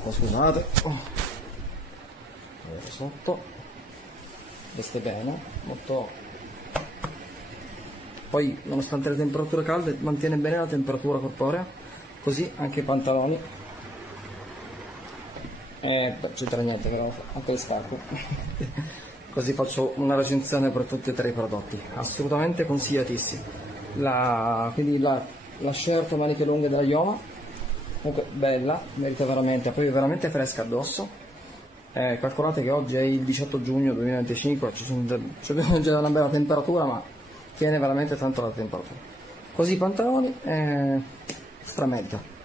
scarpa, scusate. Sotto veste bene, molto. Poi nonostante le temperature calde mantiene bene la temperatura corporea, così anche i pantaloni. C'entra niente però, anche le scarpe. Così faccio una recensione per tutti e tre i prodotti, assolutamente consigliatissimi. Quindi la shirt a maniche lunghe della Ioma, comunque bella, merita veramente, poi è veramente fresca addosso. Calcolate che oggi è il 18 giugno 2025, c'è già una bella temperatura, ma tiene veramente tanto la temperatura. Così i pantaloni, stramerita.